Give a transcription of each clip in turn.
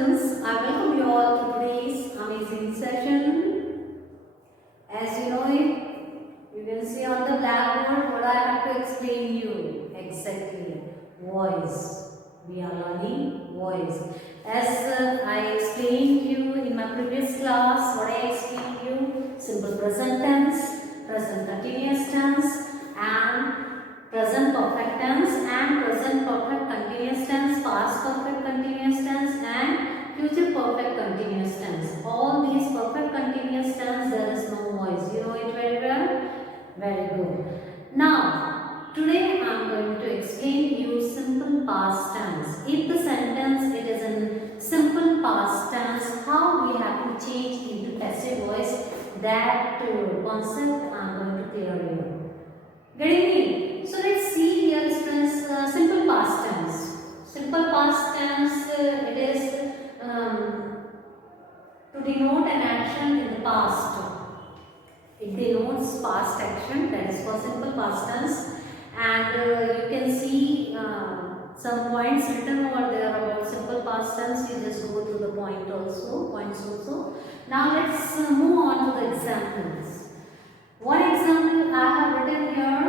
students, I welcome you all to today's amazing session. As you know it, you can see on the blackboard what I have to explain you. Exactly, voice. We are learning voice. As I explained you in my previous class, what I explained you, simple present tense, present continuous tense and present perfect tense and present perfect continuous tense, past perfect continuous tense and future perfect continuous tense. All these perfect continuous tense, there is no voice. You know it very well? Very good. Now, today I am going to explain you simple past tense. If the sentence it is in simple past tense, how we have to change into passive voice, that concept I am going to clear you. Getting me? So let's see here students, simple past tense. Simple past tense, it is to denote an action in the past. It denotes past action, that is for simple past tense. And you can see some points written over there about simple past tense. You just go through the points also. Now let's move on to the examples. One example I have written here: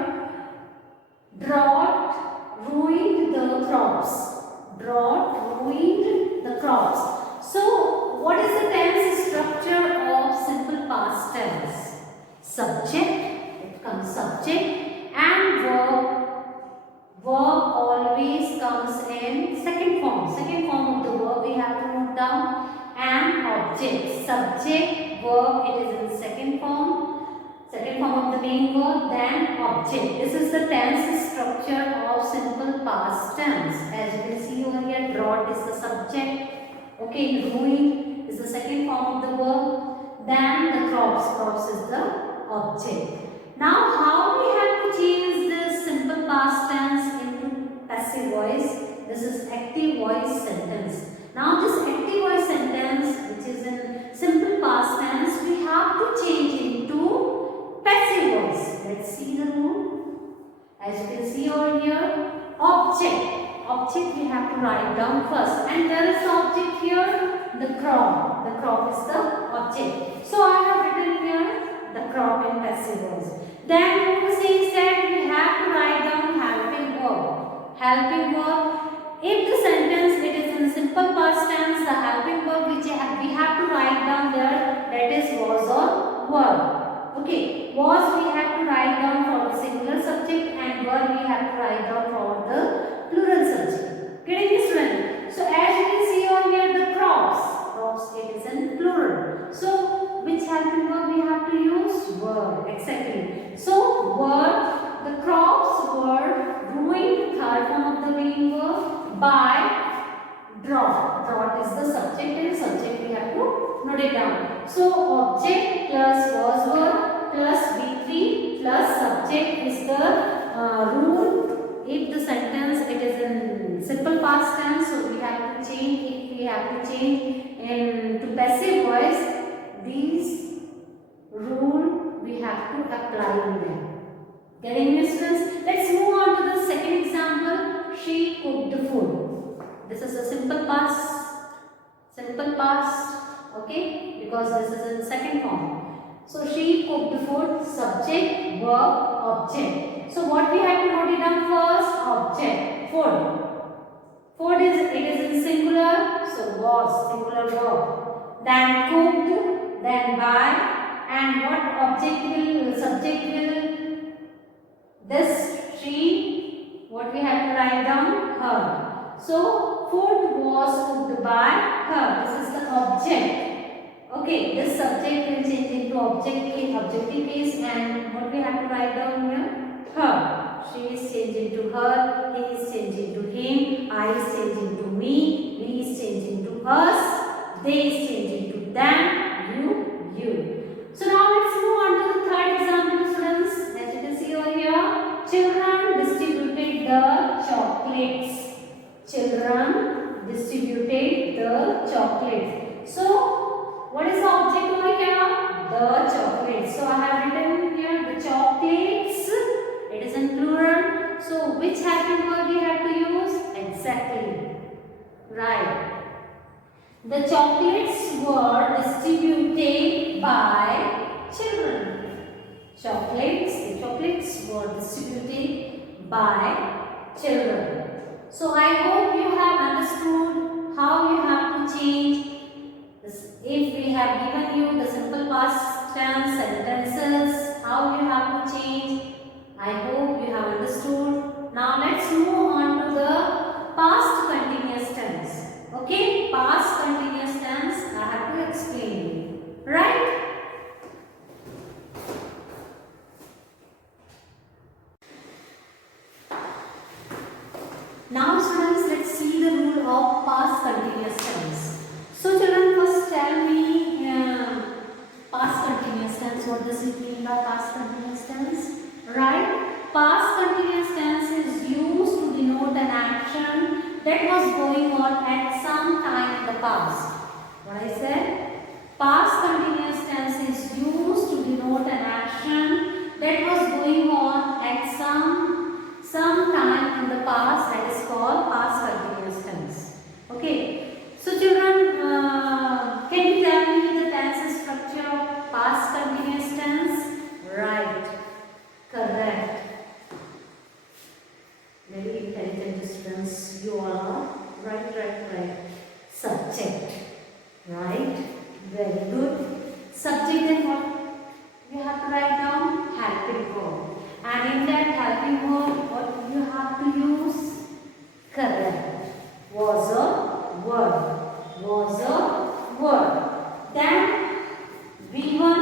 drought ruined the crops. Drought ruined the crops. So, what is the tense structure of simple past tense? Subject, it comes subject, and verb. Verb always comes in second form. Second form of the verb we have to note down. And object, subject, verb, it is in second form. Second form of the main verb, then object. This is the tense structure of simple past tense. As you can see over here, drought is the subject. Okay, ruined is the second form of the verb. Then the crops is the object. Now, how we have to change this simple past tense into passive voice? This is active voice sentence. Now, this active voice sentence, which is in simple past tense, we have to change into passive voice. Let's see the rule. As you can see over here, object. Object we have to write down first. And there is the object here, the crop. The crop is the object. So I have written here the crop in passive voice. Then rule says that we have to write down helping verb. Helping verb. If the sentence it is in simple past tense, the helping verb which we have to write down there, that is was or were. Okay, was we have to write down for the singular subject and were we have to write down for the plural subject. Getting this one? So as you can see over here, the crops. Crops it is in plural. So which helping verb we have to use? Were. Exactly. So were, the crops were ruined, third form of the main verb, by drought. Drought is the subject and subject we have to note it down. So object plus was were plus V3 plus subject is the rule. If the sentence it is in simple past tense, so we have to change. If we have to change into passive voice, these rule we have to apply in them. Getting me students? Let's move on to the second example. She cooked the food. This is a simple past. Simple past. Okay? Because this is in second form. So she cooked the food. Subject, verb, object. So what we have to note it down first? Object. Food. Food is in singular. So was singular verb. Then cooked. Then by. And what object will, subject will, this, she, what we have to write down? Her. So, food was cooked by her. This is the object. Okay, this subject will change into objective case, and what we have to write down here? Her. She is changing to her, he is changing to him, I is changing to me, we is changing to us, they is changing to them, you. So now let's move on to the third example, students. As you can see over here, children distributed the chocolates. Children distributed the chocolates. So, what is the object over here? The chocolates. So, I have written here the chocolates. It is in plural. So, which helping verb we have to use? Exactly. Right. The chocolates were distributed by children. The chocolates were distributed by children. So I hope you have understood how you have to change this. If we have given you the simple past tense sentences, how you have to change. I hope you have understood. Now let's move on to the past continuous tense. Okay, past continuous tense I have to explain you. Right? Now students, let's see the rule of past continuous tense. So children, first tell me past continuous tense. What does it mean by past continuous tense? Right? Past continuous tense is used to denote an action that was going on at some time in the past. What I said? Past continuous tense is used to denote an action that was going on at some time in the past, that is called past continuous tense. Okay. So children, can you tell me the tense structure of past continuous tense? Right. Correct. Very intelligent students you are. Right. Subject. Right. Very good. Subject and what you have to write down? Helping verb. And in that helping verb, what you have to use? Correct. Was a word. Then V1,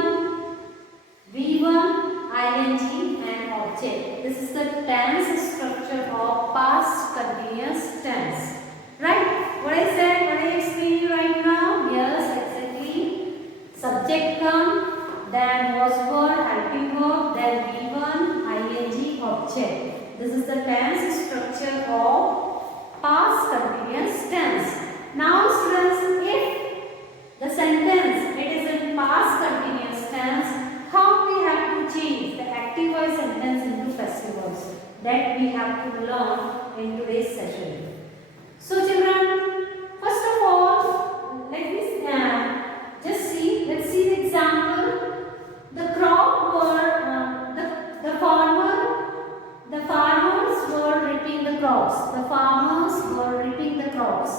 ing and object. This is the tense structure of past continuous tense. Right? What I said, what I explained you right now? Yes, exactly. Subject come, then was word, helping verb, then V1, ing, object. This is the tense structure of past continuous tense. Now students, if the sentence it is in past continuous tense, how we have to change the active voice sentence into passive voice? That we have to learn in today's session. So children, first of all, let's see the example. The crop were the farmers were reaping the crops. The farmers were reaping the crops.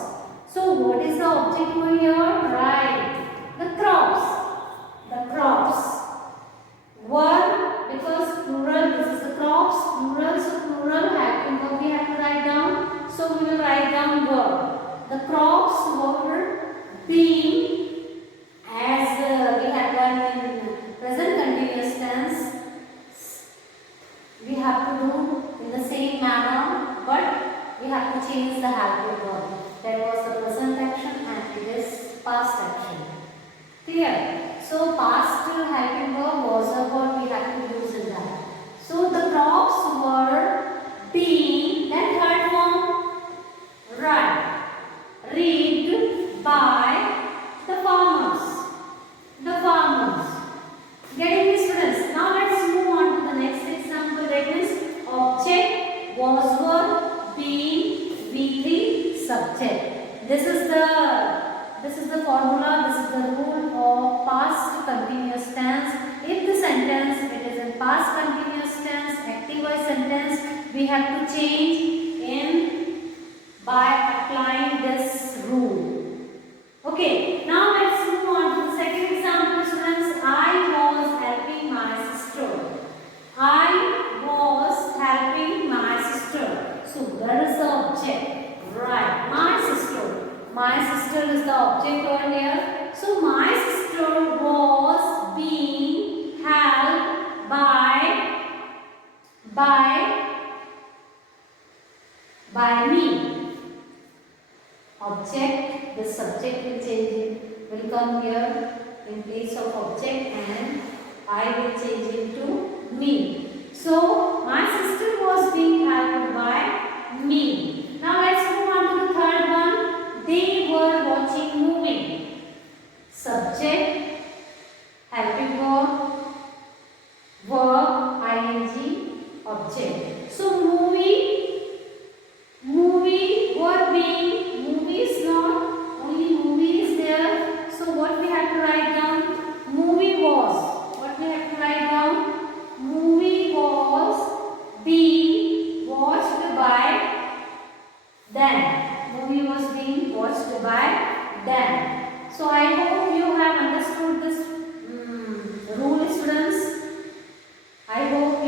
So what is the object over here? Right. The crops were, because plural, this is the crops, plural, so plural helping verb we have to write down. So we will write down were. The crops were being, as we have done in present continuous tense, we have to do in the same manner, but we have to change the helping verb. That was the present action and it is past action. Clear? So past helping verb was a verb we have to use in that. So the crops were being, then third form, right, reaped by the farmers. Getting me students? Now let's move on to the next example, that is object, was verb, being, V3, subject. This is the formula, this is the rule of past continuous tense. If the sentence it is in past continuous tense, active voice sentence, we have to change in by applying this rule. Okay, now let's move on to the second example, students. I was helping my sister. So where is the object? Right, my sister. My sister is the object over here. So my sister was being helped by me. Object, the subject will come here in place of object and I will change into me. So my sister was being helped by me. Now let's move on to the third one. They were watching movie. Subject, helping verb, ing, object. So movie verb being, movie is not only movie is then. So I hope you have understood this rule, students. I hope